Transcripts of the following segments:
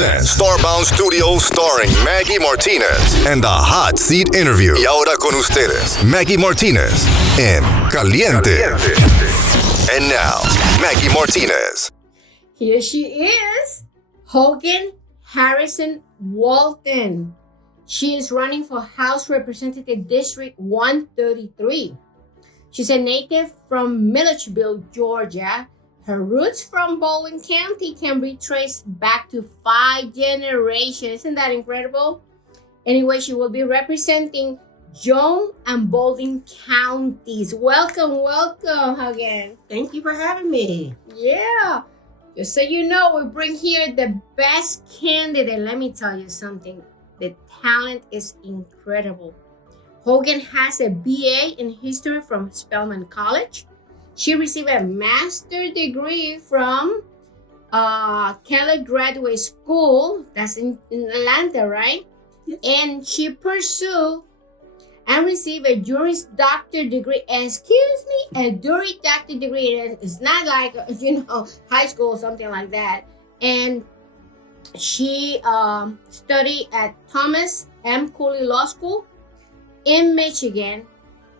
presents Starbound Studios starring Maggy Martinez and the Hot Seat Interview. Y ahora con ustedes, Maggy Martinez en Caliente. And now, Maggy Martinez. Here she is, Hoganne Harrisson-Walton. She is running for House Representative District 133. She's a native from Milledgeville, Georgia. Her roots from Baldwin County can be traced back to 5 generations. Isn't that incredible? Anyway, she will be representing Joan and Baldwin counties. Welcome, Hoganne. Thank you for having me. Yeah. Just so you know, we bring here the best candidate. Let me tell you something. The talent is incredible. Hoganne has a BA in history from Spelman College. She received a master's degree from Keller Graduate School. That's in Atlanta, right? Yes. And she pursued and received a Juris Doctor degree. Excuse me, a Juris Doctor degree. It's not like, high school or something like that. And she studied at Thomas M. Cooley Law School in Michigan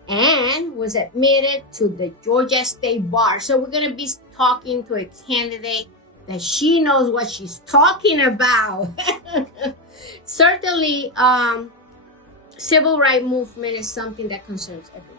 and was admitted to the Georgia State Bar. So we're going to be talking to a candidate that she knows what she's talking about. Certainly, civil rights movement is something that concerns everyone.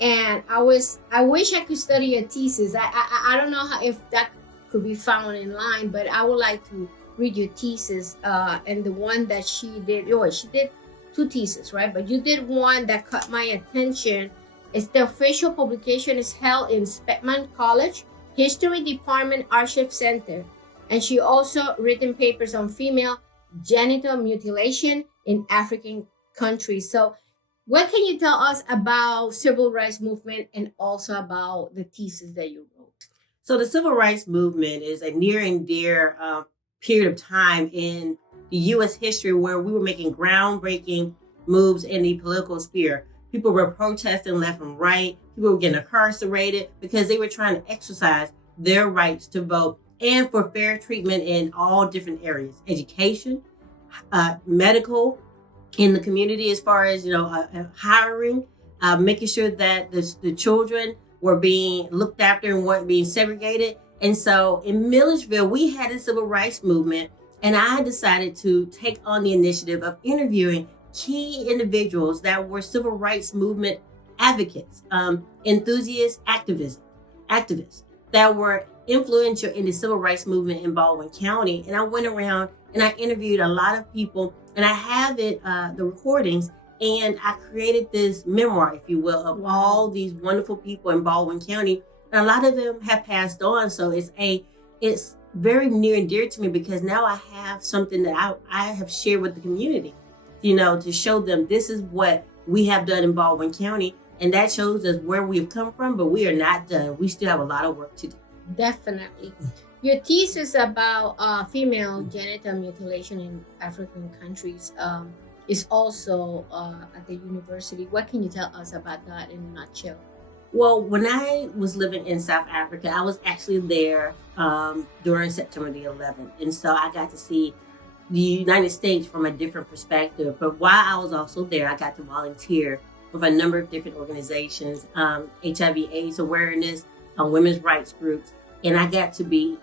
And I wish I could study a thesis. I don't know if that could be found in line, but I would like to read your thesis. And the one that she did, she did 2 theses, right? But you did one that caught my attention. It's the official publication is held in Spelman College History Department Archive Center. And she also written papers on female genital mutilation in African countries. So what can you tell us about civil rights movement and also about the thesis that you wrote? So the civil rights movement is a near and dear period of time in the U.S. history where we were making groundbreaking moves in the political sphere. People were protesting left and right. People were getting incarcerated because they were trying to exercise their rights to vote and for fair treatment in all different areas. Education, medical, in the community as far as, hiring, making sure that the children were being looked after and weren't being segregated. And so in Milledgeville, we had a civil rights movement. And I decided to take on the initiative of interviewing key individuals that were civil rights movement advocates, enthusiasts, activists that were influential in the civil rights movement in Baldwin County. And I went around and I interviewed a lot of people, and I have the recordings, and I created this memoir, if you will, of all these wonderful people in Baldwin County. And a lot of them have passed on, so it's very near and dear to me because now I have something that I have shared with the community, to show them this is what we have done in Baldwin County. And that shows us where we have come from, but we are not done. We still have a lot of work to do. Definitely. Your thesis about female genital mutilation in African countries is also at the university. What can you tell us about that in a nutshell? Well, when I was living in South Africa, I was actually there during September the 11th. And so I got to see the United States from a different perspective. But while I was also there, I got to volunteer with a number of different organizations, HIV/AIDS awareness, women's rights groups. And I got to be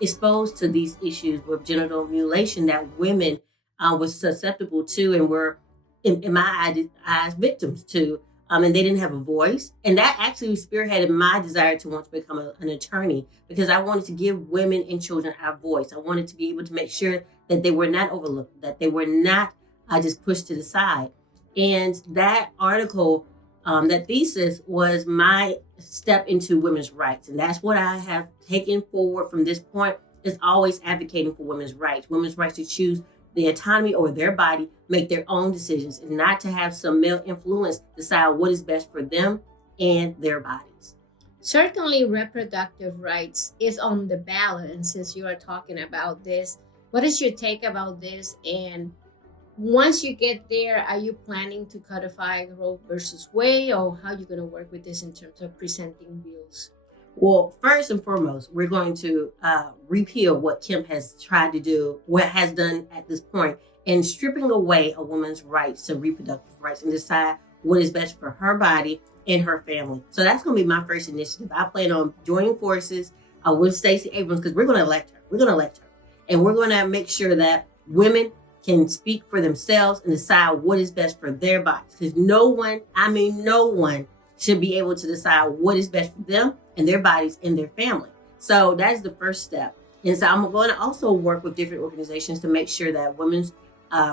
exposed to these issues with genital mutilation that women were susceptible to and were, in my eyes, victims to. And they didn't have a voice. And that actually spearheaded my desire to want to become an attorney because I wanted to give women and children our voice. I wanted to be able to make sure that they were not overlooked, that they were not just pushed to the side. And that article, that thesis was my step into women's rights. And that's what I have taken forward from this point, is always advocating for women's rights to choose the autonomy over their body, make their own decisions, and not to have some male influence decide what is best for them and their bodies. Certainly, reproductive rights is on the ballot. And since you are talking about this, what is your take about this? And once you get there, are you planning to codify the Roe versus Wade, or how are you going to work with this in terms of presenting bills? Well, first and foremost, we're going to repeal what Kemp has tried to do, what has done at this point, in stripping away a woman's rights to reproductive rights and decide what is best for her body and her family. So that's going to be my first initiative. I plan on joining forces with Stacey Abrams because we're going to elect her. We're going to elect her. And we're going to make sure that women can speak for themselves and decide what is best for their bodies. Because no one should be able to decide what is best for them and their bodies and their family. So that's the first step. And so I'm going to also work with different organizations to make sure that women's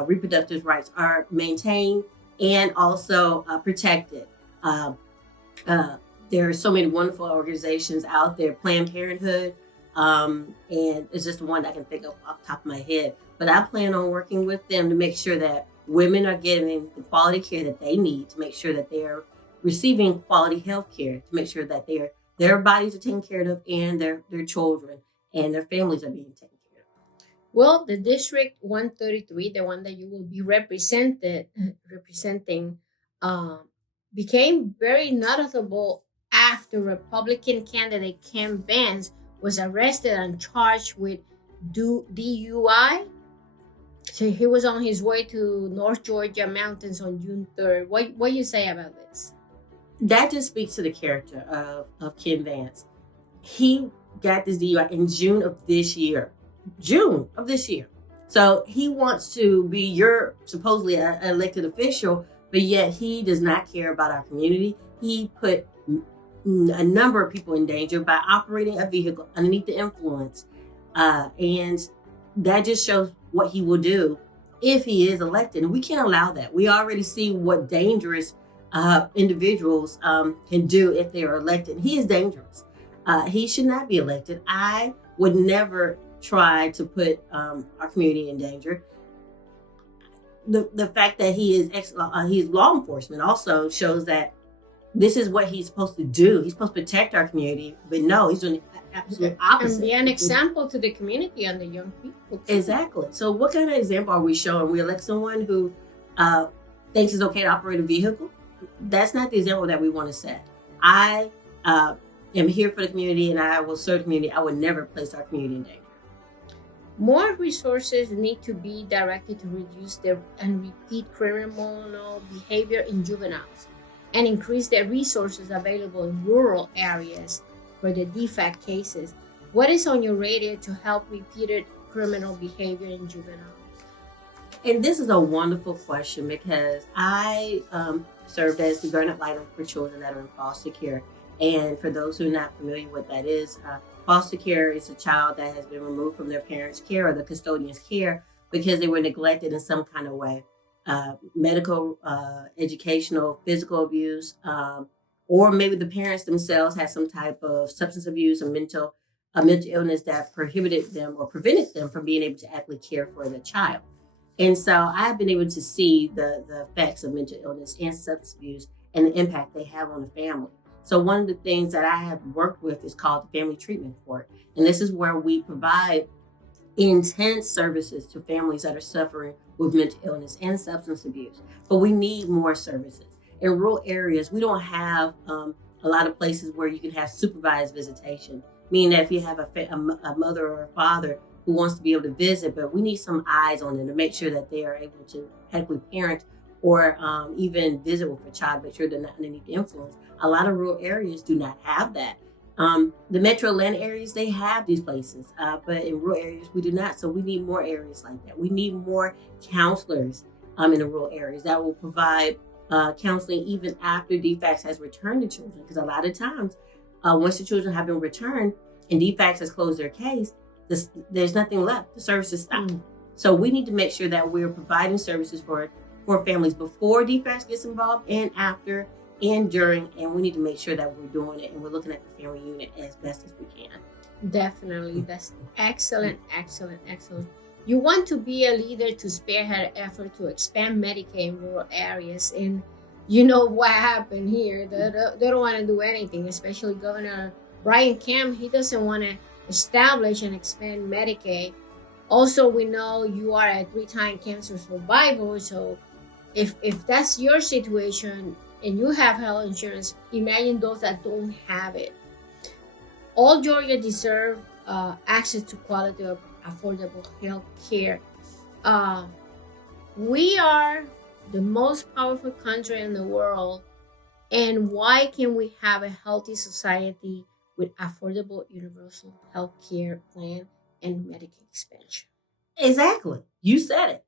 reproductive rights are maintained and also protected. There are so many wonderful organizations out there, Planned Parenthood, and it's just the one that I can think of off the top of my head. But I plan on working with them to make sure that women are getting the quality care that they need, to make sure that they are receiving quality health care, to make sure that their bodies are taken care of and their children and their families are being taken care of. Well, the District 133, the one that you will be representing, became very noticeable after Republican candidate Ken Vance was arrested and charged with DUI. So he was on his way to North Georgia mountains on June 3rd. What do you say about this? That just speaks to the character of Ken Vance. He got this DUI in June of this year. So he wants to be your supposedly elected official, but yet he does not care about our community. He put a number of people in danger by operating a vehicle underneath the influence. And that just shows what he will do if he is elected. And we can't allow that. We already see what dangerous individuals can do if they are elected. He is dangerous. He should not be elected. I would never try to put our community in danger. The fact that he is law enforcement also shows that this is what he's supposed to do. He's supposed to protect our community, but no, he's doing the absolute opposite. And be an example to the community and the young people. Exactly. So what kind of example are we showing? We elect someone who thinks it's okay to operate a vehicle? That's not the example that we want to set. I am here for the community and I will serve the community. I would never place our community in danger. More resources need to be directed to reduce and repeat criminal behavior in juveniles and increase the resources available in rural areas for the defect cases. What is on your radar to help repeated criminal behavior in juveniles? And this is a wonderful question because I served as the guardian ad litem for children that are in foster care. And for those who are not familiar with that is, foster care is a child that has been removed from their parents' care or the custodian's care because they were neglected in some kind of way. Medical, educational, physical abuse, or maybe the parents themselves had some type of substance abuse or mental illness that prohibited them or prevented them from being able to actually care for the child. And so I've been able to see the effects of mental illness and substance abuse and the impact they have on the family. So one of the things that I have worked with is called the Family Treatment Court. And this is where we provide intense services to families that are suffering with mental illness and substance abuse. But we need more services. In rural areas, we don't have a lot of places where you can have supervised visitation, meaning that if you have a mother or a father who wants to be able to visit, but we need some eyes on them to make sure that they are able to adequately parent or even visit with a child, make sure they're not underneath the influence. A lot of rural areas do not have that. The metro Atlanta areas, they have these places, but in rural areas, we do not. So we need more areas like that. We need more counselors in the rural areas that will provide counseling even after DFACS has returned the children. Because a lot of times, once the children have been returned and DFACS has closed their case, there's nothing left. The services stop. So we need to make sure that we're providing services for families before DFACS gets involved and after and during, and we need to make sure that we're doing it and we're looking at the family unit as best as we can. Definitely. That's excellent. You want to be a leader to spearhead effort to expand Medicaid in rural areas. And you know what happened here. They don't want to do anything, especially Governor Brian Kemp. He doesn't want to establish and expand Medicaid. Also, we know you are a 3-time cancer survivor. So if that's your situation, and you have health insurance, imagine those that don't have it. All Georgia deserve access to quality of affordable health care. We are the most powerful country in the world, and why can we have a healthy society with affordable universal health care plan and Medicaid expansion? Exactly. You said it.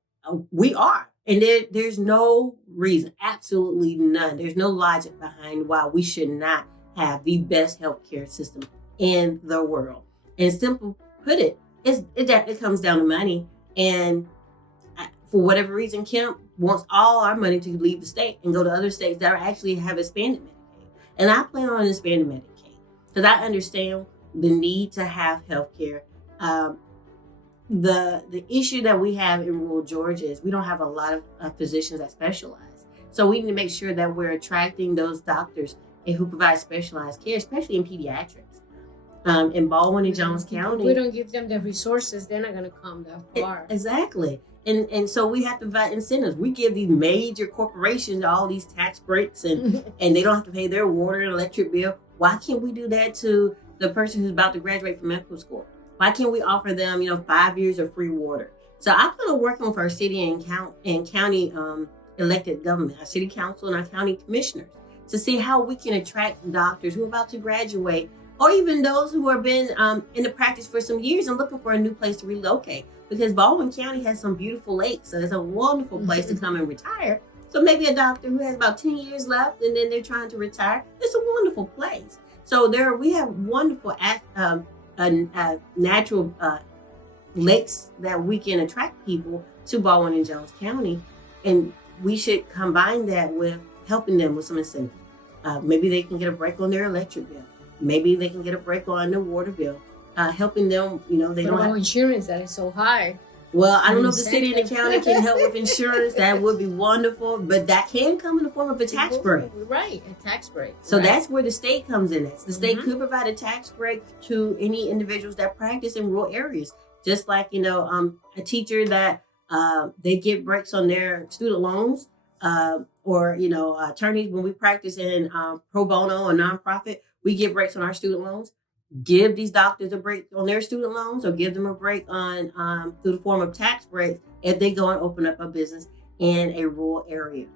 We are. And there's no reason, absolutely none. There's no logic behind why we should not have the best healthcare system in the world. And simple put it comes down to money. And for whatever reason, Kemp wants all our money to leave the state and go to other states that actually have expanded Medicaid. And I plan on expanding Medicaid because I understand the need to have healthcare. The issue that we have in rural Georgia is we don't have a lot of physicians that specialize. So we need to make sure that we're attracting those doctors who provide specialized care, especially in pediatrics. In Baldwin and Jones County, we don't give them the resources, they're not going to come that far. Exactly. And so we have to provide incentives. We give these major corporations all these tax breaks and they don't have to pay their water and electric bill. Why can't we do that to the person who's about to graduate from medical school? Why can't we offer them, 5 years of free water? So I plan on working with our city and county elected government, our city council and our county commissioners to see how we can attract doctors who are about to graduate, or even those who have been in the practice for some years and looking for a new place to relocate. Because Baldwin County has some beautiful lakes, so it's a wonderful place to come and retire. So maybe a doctor who has about 10 years left and then they're trying to retire, it's a wonderful place. So we have wonderful natural lakes that we can attract people to Baldwin and Jones County. And we should combine that with helping them with some incentives. Maybe they can get a break on their electric bill. Maybe they can get a break on their water bill. Helping them, they don't have insurance that is so high. Well, I don't know if the city and the county can help with insurance. That would be wonderful, but that can come in the form of a tax break. Right, a tax break. So that's where the state comes in. The state could provide a tax break to any individuals that practice in rural areas. Just like, a teacher that they get breaks on their student loans, or, attorneys, when we practice in pro bono or nonprofit, we get breaks on our student loans. Give these doctors a break on their student loans, or give them a break on through the form of tax breaks if they go and open up a business in a rural area.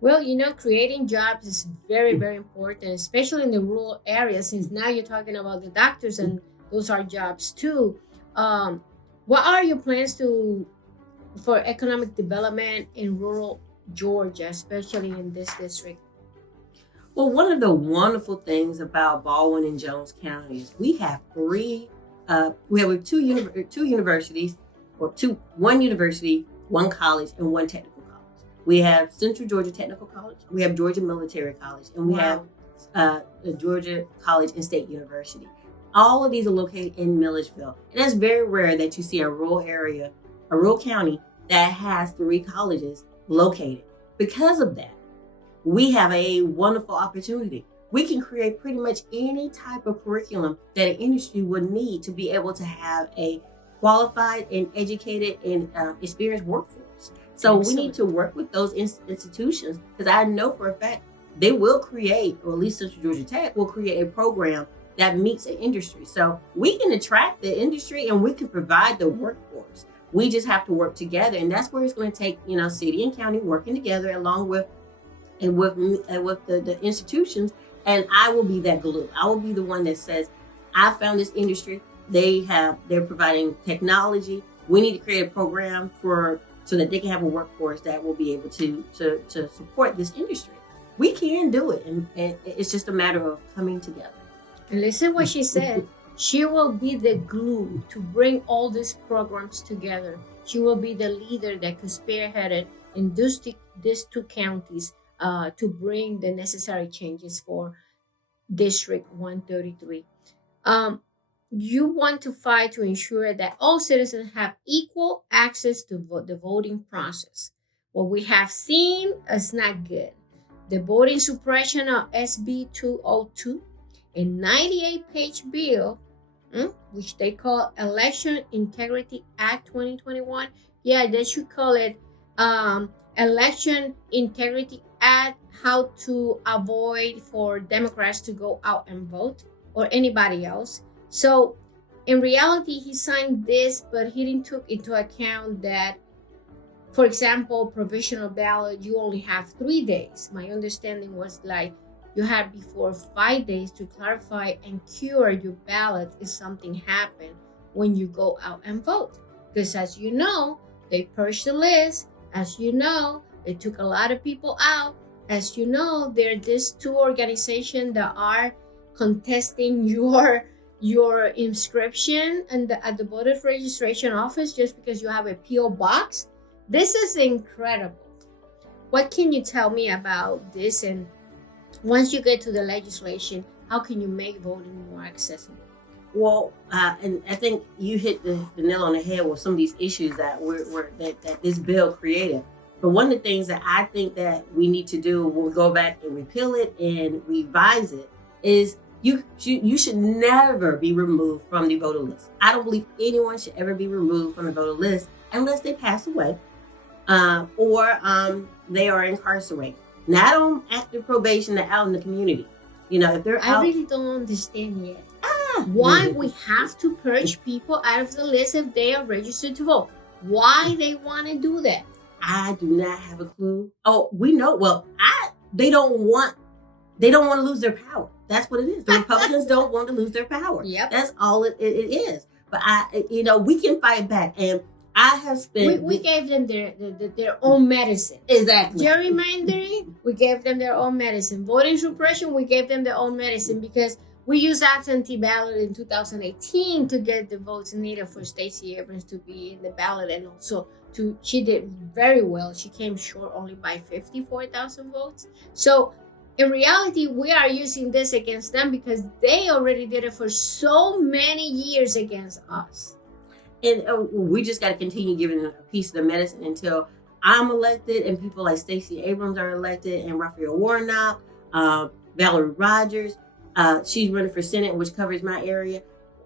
Well, creating jobs is very, very important, especially in the rural areas, since now you're talking about the doctors and those are jobs too. What are your plans for economic development in rural Georgia, especially in this district? Well, one of the wonderful things about Baldwin and Jones County is we have two universities, one university, one college, and one technical college. We have Central Georgia Technical College, we have Georgia Military College, and we have the Georgia College and State University. All of these are located in Milledgeville. And that's very rare that you see a rural county that has 3 colleges located. Because of that, we have a wonderful opportunity. We can create pretty much any type of curriculum that an industry would need to be able to have a qualified and educated and experienced workforce. So we need to work with those institutions, because I know for a fact they will create, or at least Central Georgia Tech will create a program that meets an industry. So we can attract the industry and we can provide the workforce. We just have to work together. And that's where it's going to take, city and county working together along with the institutions, and I will be that glue. I will be the one that says, I found this industry. They're providing technology. We need to create a program so that they can have a workforce that will be able to support this industry. We can do it, and it's just a matter of coming together. And listen what she said. She will be the glue to bring all these programs together. She will be the leader that could spearhead it in these 2 counties to bring the necessary changes for District 133. You want to fight to ensure that all citizens have equal access to the voting process. What we have seen is not good. The voting suppression of SB 202, a 98-page bill, which they call Election Integrity Act 2021. Yeah, they should call it Election Integrity Act, how to avoid for Democrats to go out and vote. or anybody else. So in reality, he signed this, but he didn't took into account that, for example, provisional ballot, you only have 3 days. My understanding was like you had before 5 days to clarify and cure your ballot if something happened when you go out and vote. Because as you know, they purged the list. As you know, they took a lot of people out. As you know, there are these 2 organizations that are contesting your inscription and at the voter registration office just because you have a PO box. This is incredible. What can you tell me about this? And once you get to the legislation, how can you make voting more accessible? Well, and I think you hit the nail on the head with some of these issues that that this bill created. But one of the things that I think that we need to do when we go back and repeal it and revise it is you should never be removed from the voter list. I don't believe anyone should ever be removed from the voter list unless they pass away or they are incarcerated. Not on active probation, they're out in the community. If they're out. I really don't understand yet. Why we have to purge people out of the list if they are registered to vote? Why they want to do that? I do not have a clue. Oh, we know. Well, they don't want to lose their power. That's what it is. The Republicans don't want to lose their power. Yep. That's all it is. But we can fight back. And I have spent. We gave them their own medicine. Exactly. Gerrymandering, we gave them their own medicine. Voting suppression, we gave them their own medicine because we used absentee ballot in 2018 to get the votes needed for Stacey Abrams to be in the ballot, and also she did very well. She came short only by 54,000 votes. So in reality, we are using this against them because they already did it for so many years against us. And we just got to continue giving a piece of the medicine until I'm elected and people like Stacey Abrams are elected and Raphael Warnock, Valerie Rogers. She's running for Senate, which covers my area.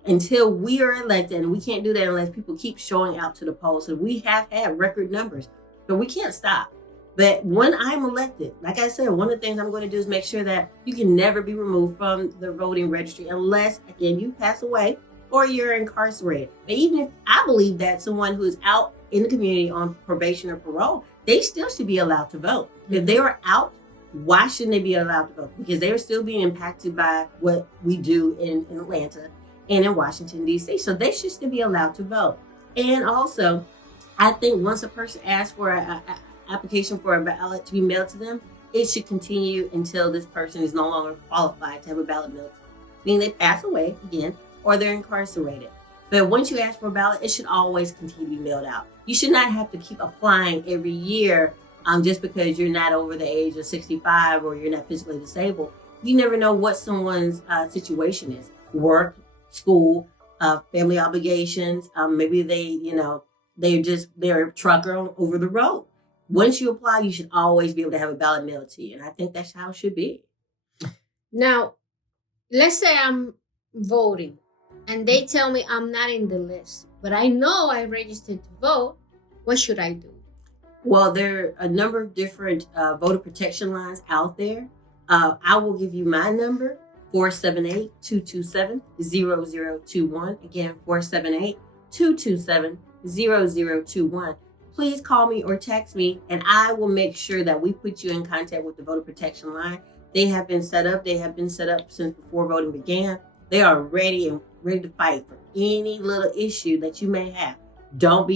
Until we are elected, and we can't do that unless people keep showing out to the polls. So we have had record numbers, but we can't stop. But when I'm elected, like I said, one of the things I'm going to do is make sure that you can never be removed from the voting registry unless, again, you pass away or you're incarcerated. But even if I believe that someone who is out in the community on probation or parole, they still should be allowed to vote. If they are out, why shouldn't they be allowed to vote? Because they are still being impacted by what we do in Atlanta and in Washington, D.C. So they should still be allowed to vote. And also, I think once a person asks for an application for a ballot to be mailed to them, it should continue until this person is no longer qualified to have a ballot mailed to them. Meaning they pass away again, or they're incarcerated. But once you ask for a ballot, it should always continue to be mailed out. You should not have to keep applying every year just because you're not over the age of 65 or you're not physically disabled. You never know what someone's situation is. Work, school, family obligations. Maybe they're a trucker over the road. Once you apply, you should always be able to have a ballot mailed to you. And I think that's how it should be. Now, let's say I'm voting and they tell me I'm not in the list, but I know I registered to vote. What should I do? Well, there are a number of different voter protection lines out there. I will give you my number, 478-227-0021. Again, 478-227-0021. Please call me or text me, and I will make sure that we put you in contact with the voter protection line. They have been set up. They have been set up since before voting began. They are ready to fight for any little issue that you may have. Don't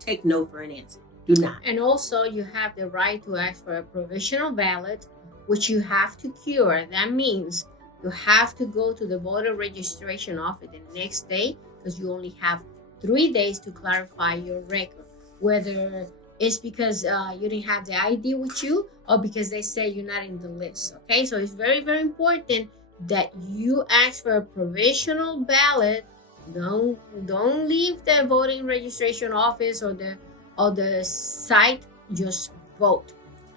take no for an answer. Do not. And also, you have the right to ask for a provisional ballot, which you have to cure. That means you have to go to the voter registration office the next day because you only have 3 days to clarify your record, whether it's because you didn't have the ID with you or because they say you're not in the list. Okay, so it's very, very important that you ask for a provisional ballot. Don't leave the voting registration office or the site. Just vote.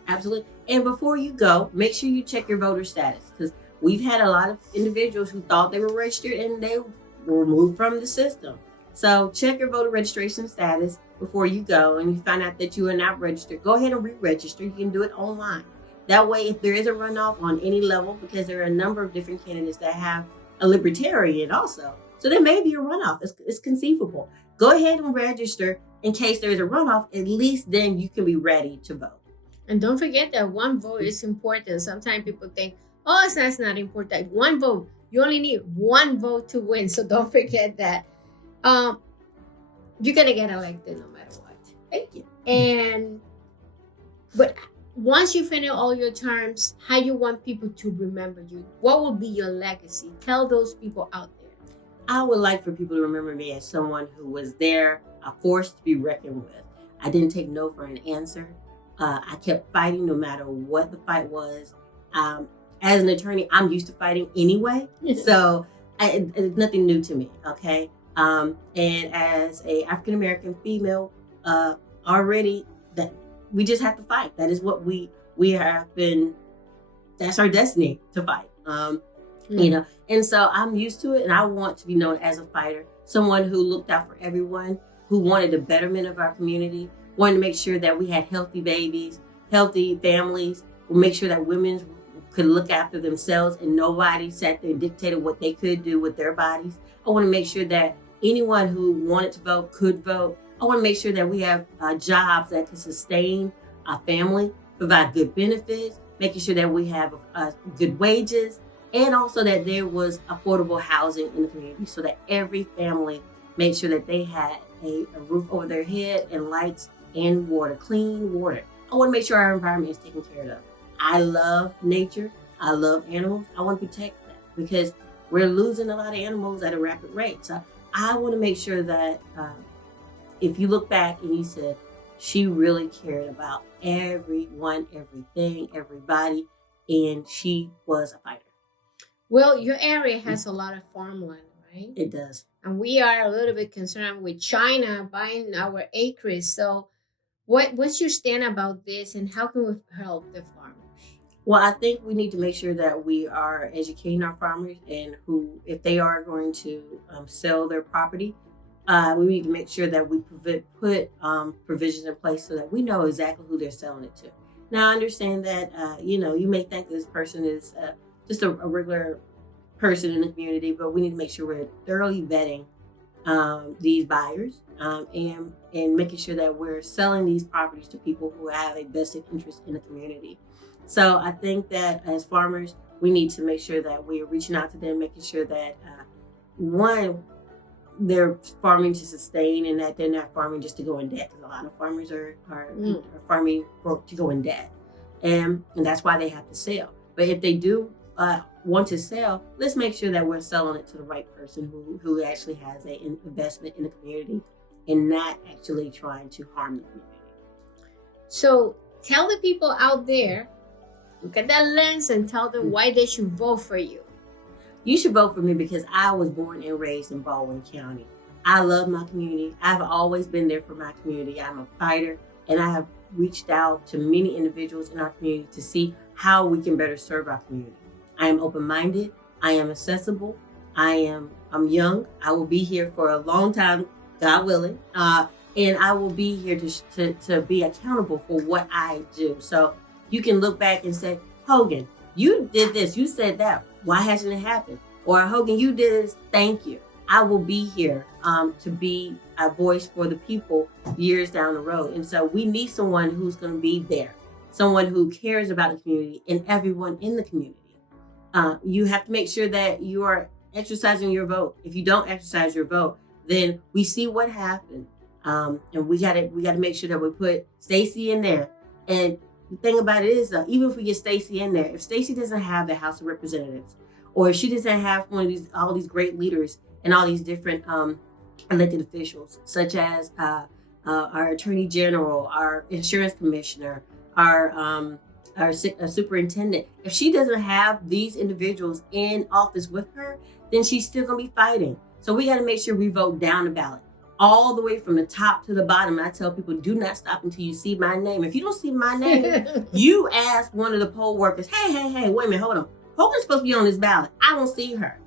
Absolutely. And before you go, make sure you check your voter status, because we've had a lot of individuals who thought they were registered and they were removed from the system. So check your voter registration status before you go, and you find out that you are not registered. Go ahead and re-register. You can do it online. That way, if there is a runoff on any level, because there are a number of different candidates that have a libertarian also. So there may be a runoff. It's conceivable. Go ahead and register in case there's a runoff. At least then you can be ready to vote. And don't forget that one vote is important. Sometimes people think, oh, that's not important. One vote. You only need one vote to win. So don't forget that. You're going to get elected no matter what. Thank you. But once you finish all your terms, how you want people to remember you? What will be your legacy? Tell those people out there. I would like for people to remember me as someone who was there, a force to be reckoned with. I didn't take no for an answer. I kept fighting no matter what the fight was. As an attorney, I'm used to fighting anyway. So it's nothing new to me, okay? And as a African-American female, already that we just have to fight. That is what we have been, that's our destiny, to fight. You know, and so I'm used to it, and I want to be known as a fighter, someone who looked out for everyone, who wanted the betterment of our community, wanted to make sure that we had healthy babies, healthy families, we'll make sure that women could look after themselves and nobody sat there and dictated what they could do with their bodies. I want to make sure that anyone who wanted to vote could vote. I want to make sure that we have jobs that can sustain our family, provide good benefits, making sure that we have good wages, and also that there was affordable housing in the community so that every family made sure that they had a roof over their head and lights and water, clean water. I want to make sure our environment is taken care of. I love nature. I love animals. I want to protect that because we're losing a lot of animals at a rapid rate. So I want to make sure that if you look back and you said, she really cared about everyone, everything, everybody, and she was a fighter. Well, your area has a lot of farmland, right? It does. And we are a little bit concerned with China buying our acres. So what's your stand about this and how can we help the farmers? Well, I think we need to make sure that we are educating our farmers and who, if they are going to sell their property, we need to make sure that we put provisions in place so that we know exactly who they're selling it to. Now, I understand that, you may think this person is just a regular person in the community, but we need to make sure we're thoroughly vetting these buyers and making sure that we're selling these properties to people who have a vested interest in the community. So I think that as farmers, we need to make sure that we're reaching out to them, making sure that one, they're farming to sustain and that they're not farming just to go in debt, because a lot of farmers are farming to go in debt, and that's why they have to sell. But if they do want to sell, let's make sure that we're selling it to the right person who actually has an investment in the community and not actually trying to harm the community. So tell the people out there, look at that lens and tell them why they should vote for you. You should vote for me because I was born and raised in Baldwin County. I love my community. I've always been there for my community. I'm a fighter, and I have reached out to many individuals in our community to see how we can better serve our community. I am open-minded. I am accessible. I'm young. I will be here for a long time, God willing, and I will be here to be accountable for what I do. So you can look back and say, Hoganne, you did this, you said that. Why hasn't it happened? Or Hoganne, you did this, thank you. I will be here to be a voice for the people years down the road. And so we need someone who's going to be there, someone who cares about the community and everyone in the community. You have to make sure that you are exercising your vote. If you don't exercise your vote, then we see what happened. And we gotta make sure that we put Stacey in there. And the thing about it is, even if we get Stacey in there, if Stacey doesn't have the House of Representatives, or if she doesn't have all these great leaders and all these different elected officials, such as our Attorney General, our Insurance Commissioner, our superintendent, if she doesn't have these individuals in office with her, then she's still gonna be fighting. So we gotta make sure we vote down the ballot, all the way from the top to the bottom. I tell people, do not stop until you see my name. If you don't see my name, you ask one of the poll workers, hey, wait a minute, hold on. Hoganne's supposed to be on this ballot. I don't see her.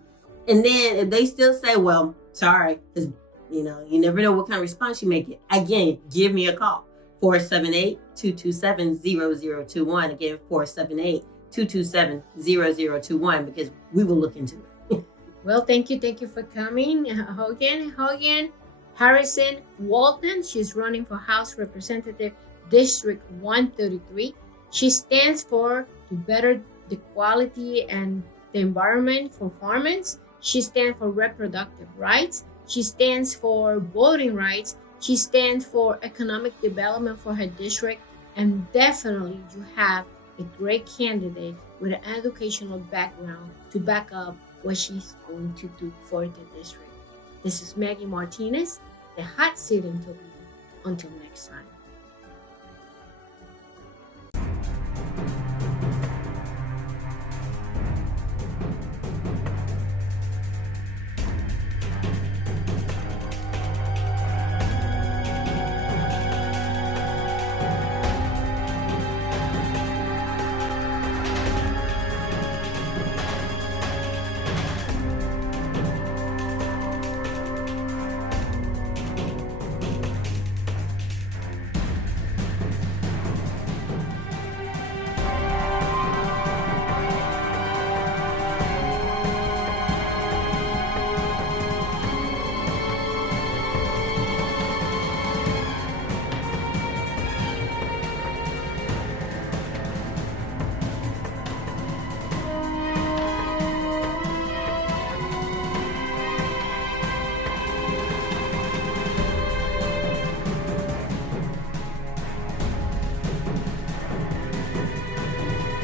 And then if they still say, well, sorry, because you never know what kind of response you may get. Again, give me a call. 478-227-0021. Again, 478-227-0021, because we will look into it. Well, thank you for coming, Hoganne. Harrisson-Walton, she's running for House Representative District 133. She stands to better the quality and the environment for farmers. She stands for reproductive rights. She stands for voting rights. She stands for economic development for her district. And definitely you have a great candidate with an educational background to back up what she's going to do for the district. This is Maggy Martinez, the hot seat interview. Until next time.